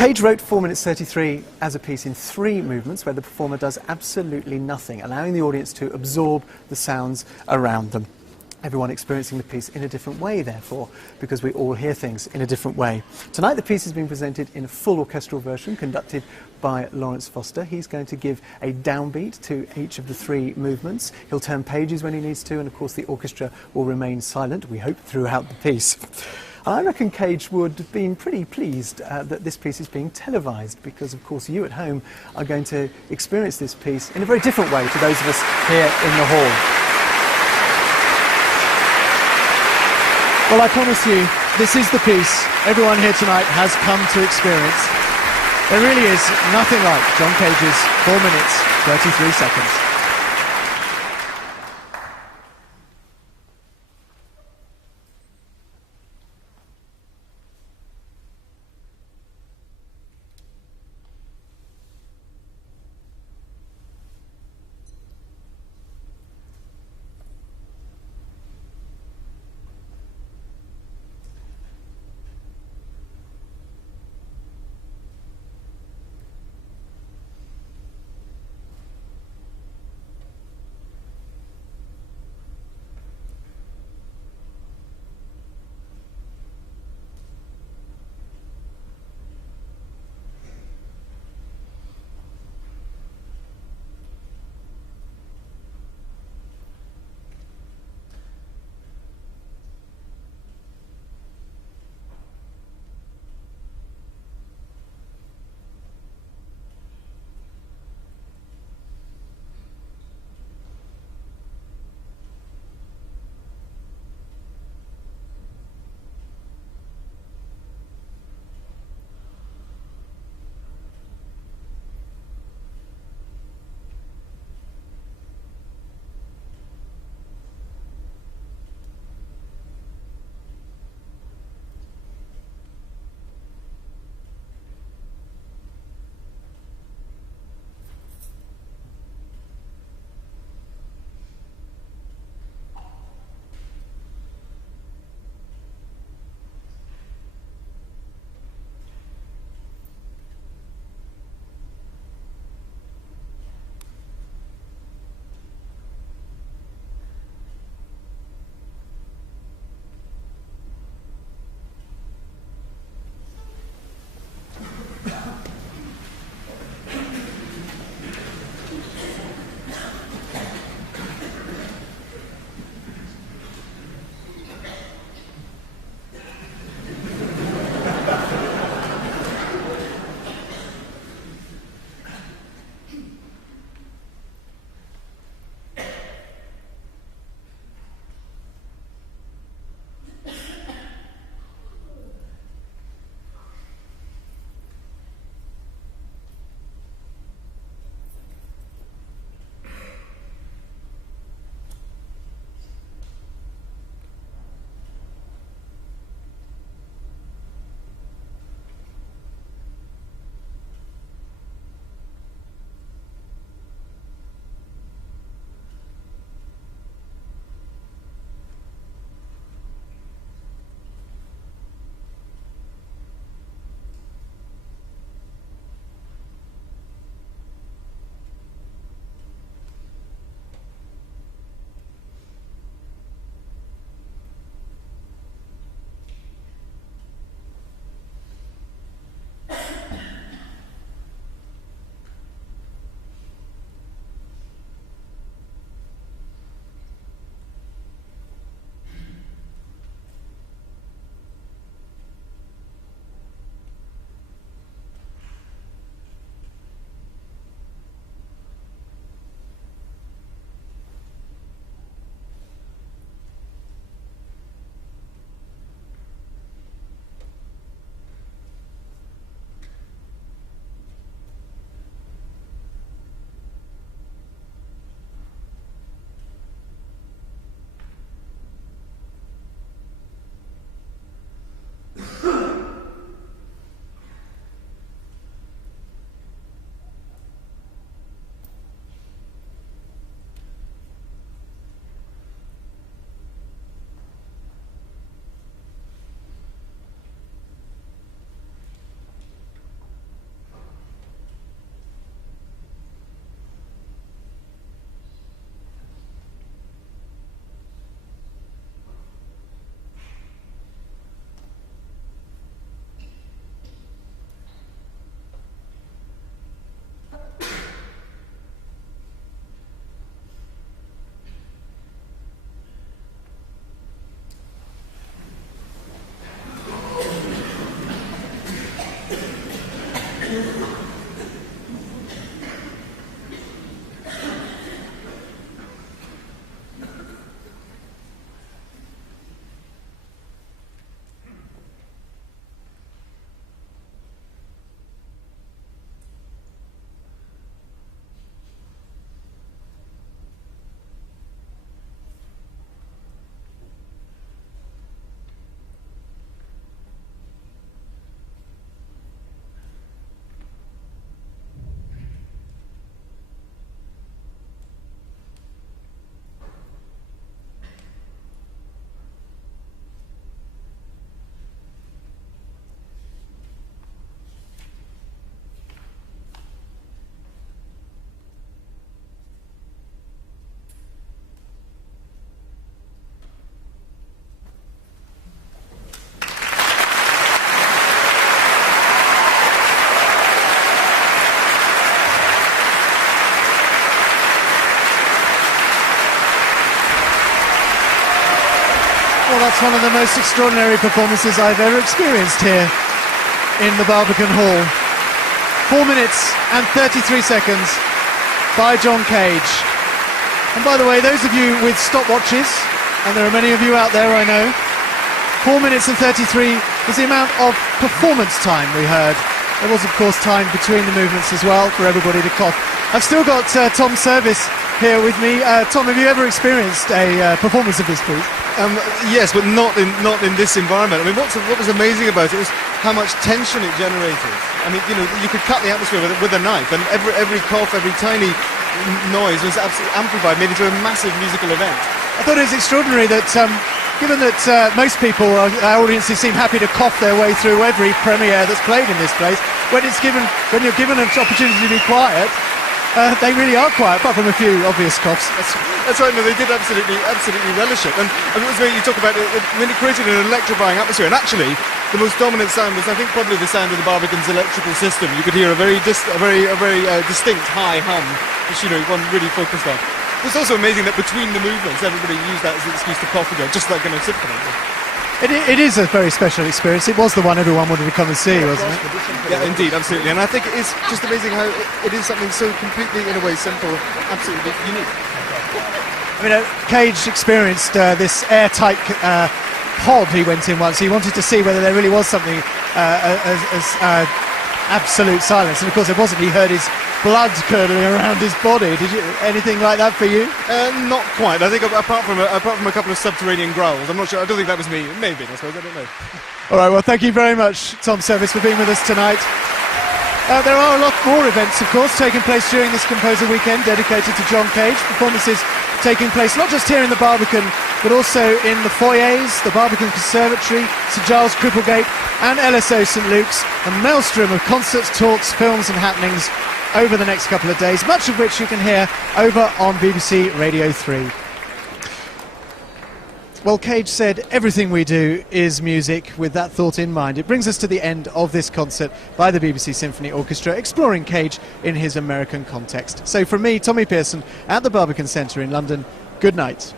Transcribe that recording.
Cage wrote 4 minutes 33 as a piece in 3 movements where the performer does absolutely nothing, allowing the audience to absorb the sounds around them. Everyone experiencing the piece in a different way, therefore, because we all hear things in a different way. Tonight the piece is being presented in a full orchestral version conducted by Lawrence Foster. He's going to give a downbeat to each of the 3 movements. He'll turn pages when he needs to, and of course the orchestra will remain silent, we hope, throughout the piece. I reckon Cage would have been pretty pleased that this piece is being televised, because of course you at home are going to experience this piece in a very different way to those of us here in the hall. Well, I promise you, this is the piece everyone here tonight has come to experience. There really is nothing like John Cage's 4 minutes, 33 seconds. Well, that's one of the most extraordinary performances I've ever experienced here in the Barbican Hall. 4 minutes and 33 seconds by John Cage. And by the way, those of you with stopwatches, and there are many of you out there, I know, 4 minutes and 33 was the amount of performance time we heard. There was, of course, time between the movements as well for everybody to cough. I've still got Tom Service here with me. Tom, have you ever experienced a performance of this piece? Yes, but not in this environment. I mean, what was amazing about it was how much tension it generated. I mean, you know, you could cut the atmosphere with a knife, and every cough, every tiny noise was absolutely amplified, made into a massive musical event. I thought it was extraordinary that, given that most people, our audiences, seem happy to cough their way through every premiere that's played in this place, when you're given an opportunity to be quiet, they really are quiet, apart from a few obvious coughs. That's right. No, they did absolutely relish it. And it was where you talk about it. I mean, it created an electrifying atmosphere. And actually, the most dominant sound was, I think, probably the sound of the Barbican's electrical system. You could hear a very distinct high hum, which one really focused on. It was also amazing that between the movements, everybody used that as an excuse to cough again, just like in a symphony. It is a very special experience. It was the one everyone wanted to come and see, wasn't it? Yeah, indeed, absolutely. And I think it is just amazing how it is something so completely, in a way, simple, absolutely unique. I mean, Cage experienced this airtight pod he went in once. He wanted to see whether there really was something as absolute silence. And of course there wasn't. He heard his blood curdling around his body. Did you anything like that for you? Not quite. I think apart from a couple of subterranean growls, I'm not sure. I don't think that was me. Maybe, I suppose. I don't know. All right. Well, thank you very much, Tom Service, for being with us tonight. There are a lot more events, of course, taking place during this Composer Weekend dedicated to John Cage. Performances taking place not just here in the Barbican, but also in the foyers, the Barbican Conservatory, St Giles Cripplegate and LSO St Luke's. A maelstrom of concerts, talks, films and happenings over the next couple of days, much of which you can hear over on BBC Radio 3. Well, Cage said everything we do is music, with that thought in mind. It brings us to the end of this concert by the BBC Symphony Orchestra, exploring Cage in his American context. So from me, Tommy Pearson, at the Barbican Centre in London, good night.